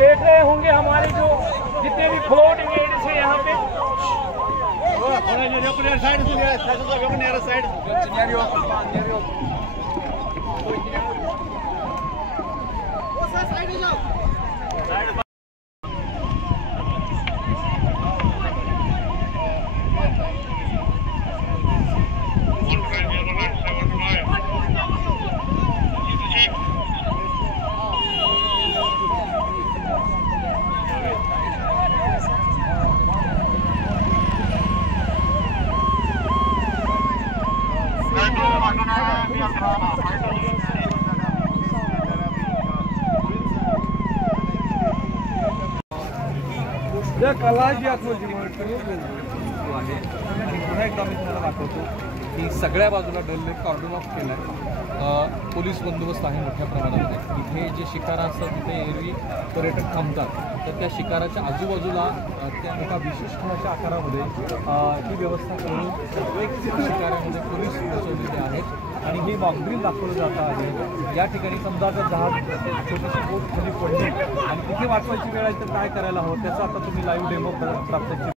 देख रहे होंगे हमारे जो जितने भी फ्लोटिंग एड्स हैं यहाँ पे। पुन्हा एकदा मी तुम्हाला दाखवतो की सगळ्या बाजूला डल लेक कॉर्डन ऑफ केलं आहे। पोलीस बंदोबस्त आहे मोठ्या प्रमाणामध्ये। इथे जे शिकारा असतात तिथे एरवी पर्यटक थांबतात, तर त्या शिकाराच्या आजूबाजूला त्या एका विशिष्ट अशा आकारामध्ये ही व्यवस्था करून प्रत्येक शिकाऱ्यामध्ये पोलीस बसवलेले आहेत आणि ही मॉकड्रिल दाखवलं जात आहे। या ठिकाणी समजा जर जहाज छोटीशी बोट खाली पडली आणि तिथे वाचवायची वेळ आहे तर काय करायला हवं त्याचा आता तुम्ही लाईव्ह डेमो प्राप्त